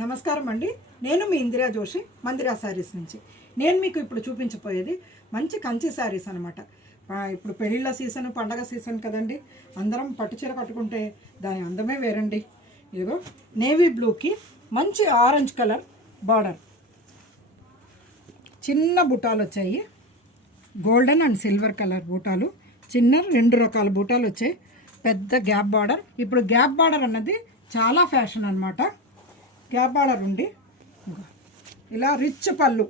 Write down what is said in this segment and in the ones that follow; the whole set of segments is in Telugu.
నమస్కారం అండి. నేను మీ ఇందిరా జోషి, మందిరా శారీస్ నుంచి. నేను మీకు ఇప్పుడు చూపించబోయేది మంచి కంచి శారీస్ అనమాట. ఇప్పుడు పెళ్ళిళ్ళ సీజన్, పండగ సీజన్ కదండి. అందరం పట్టుచీర కట్టుకుంటే దాని అందమే వేరండి. ఇదిగో నేవీ బ్లూకి మంచి ఆరెంజ్ కలర్ బార్డర్, చిన్న బుటాలు వచ్చాయి. గోల్డెన్ అండ్ సిల్వర్ కలర్ బూటాలు, చిన్న 2 రకాల బూటాలు వచ్చాయి. పెద్ద గ్యాప్ బార్డర్. ఇప్పుడు గ్యాప్ బార్డర్ అన్నది చాలా ఫ్యాషన్ అనమాట. గ్యాప్ బార్డర్ ఉండి ఇలా రిచ్ పళ్ళు,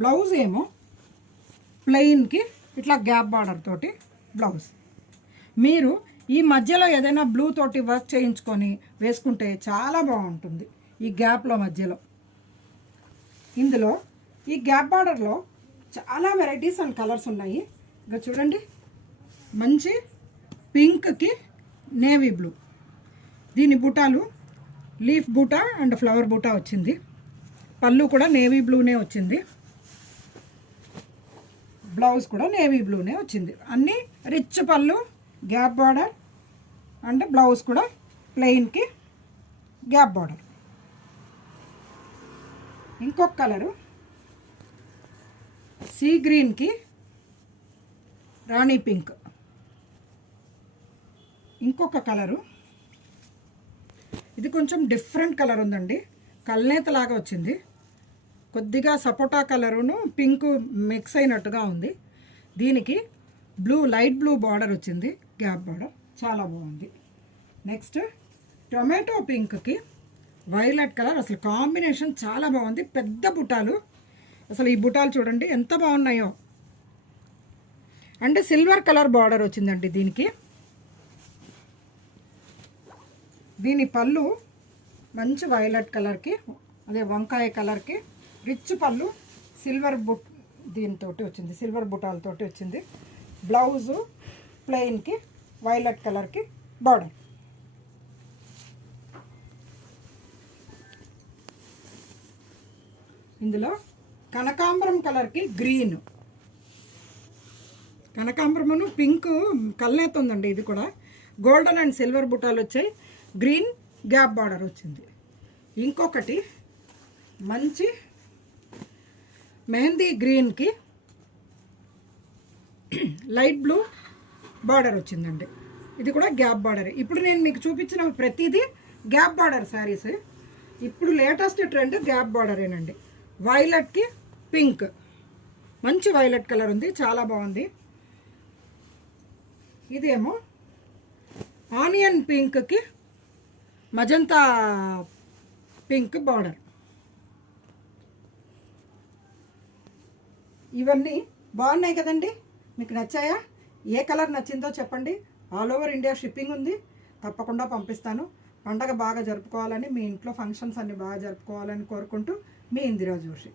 బ్లౌజ్ ఏమో ప్లెయిన్కి ఇట్లా గ్యాప్ బార్డర్ తోటి బ్లౌజ్. మీరు ఈ మధ్యలో ఏదైనా బ్లూ తోటి వర్క్ చేయించుకొని వేసుకుంటే చాలా బాగుంటుంది. ఈ గ్యాప్లో మధ్యలో ఇందులో ఈ గ్యాప్ బార్డర్లో చాలా వెరైటీస్ అండ్ కలర్స్ ఉన్నాయి. ఇంకా చూడండి, మంచి పింక్కి నేవీ బ్లూ, దీని బూటాలు లీఫ్ బూటా అండ్ ఫ్లవర్ బూటా వచ్చింది. పళ్ళు కూడా నేవీ బ్లూనే వచ్చింది. బ్లౌజ్ కూడా నేవీ బ్లూనే వచ్చింది. అన్నీ రిచ్ పళ్ళు, గ్యాప్ బార్డర్ అండ్ బ్లౌజ్ కూడా ప్లెయిన్కి గ్యాప్ బార్డర్. ఇంకొక కలరు సీ గ్రీన్కి రాణి పింక్. ఇంకొక కలరు, ఇది కొంచెం డిఫరెంట్ కలర్ ఉందండి, కల్నేతలాగా వచ్చింది. కొద్దిగా సపోటా కలరును పింక్ మిక్స్ అయినట్టుగా ఉంది. దీనికి బ్లూ, లైట్ బ్లూ బార్డర్ వచ్చింది, గ్యాప్ బార్డర్, చాలా బాగుంది. నెక్స్ట్ టొమాటో పింక్కి వైలెట్ కలర్, అసలు కాంబినేషన్ చాలా బాగుంది. పెద్ద బుటాలు, అసలు ఈ బుటాలు చూడండి ఎంత బాగున్నాయో. అంటే సిల్వర్ కలర్ బార్డర్ వచ్చిందండి దీనికి. దీని పళ్ళు మంచి వైలెట్ కలర్కి, అదే వంకాయ కలర్కి రిచ్ పళ్ళు, సిల్వర్ దీంతో వచ్చింది, సిల్వర్ బుటాలతోటి వచ్చింది. బ్లౌజు ప్లెయిన్కి వైలెట్ కలర్కి బార్డర్. ఇందులో కనకాంబరం కలర్కి గ్రీన్, కనకాంబరమును పింక్ కల్నేత ఉందండి. ఇది కూడా గోల్డెన్ అండ్ సిల్వర్ బుటాలు వచ్చాయి. గ్రీన్ గ్యాప్ బార్డర్ వచ్చింది. ఇంకొకటి మంచి మెహందీ గ్రీన్కి లైట్ బ్లూ బార్డర్ వచ్చిందండి. ఇది కూడా గ్యాప్ బార్డర్. ఇప్పుడు నేను మీకు చూపించిన ప్రతిదీ గ్యాప్ బార్డర్ శారీస్. ఇప్పుడు లేటెస్ట్ ట్రెండ్ గ్యాప్ బార్డరేనండి. వైలెట్కి పింక్, మంచి వైలెట్ కలర్ ఉంది, చాలా బాగుంది. ఇదేమో ఆనియన్ పింక్కి మజంతా పింక్ బార్డర్. ఇవన్నీ బాగున్నాయి కదండి, మీకు నచ్చాయా? ఏ కలర్ నచ్చిందో చెప్పండి. ఆల్ ఓవర్ ఇండియా షిప్పింగ్ ఉంది, తప్పకుండా పంపిస్తాను. పండగ బాగా జరుపుకోవాలని, మీ ఇంట్లో ఫంక్షన్స్ అన్ని బాగా జరుపుకోవాలని కోరుకుంటూ, మీ ఇందిరా జోషి.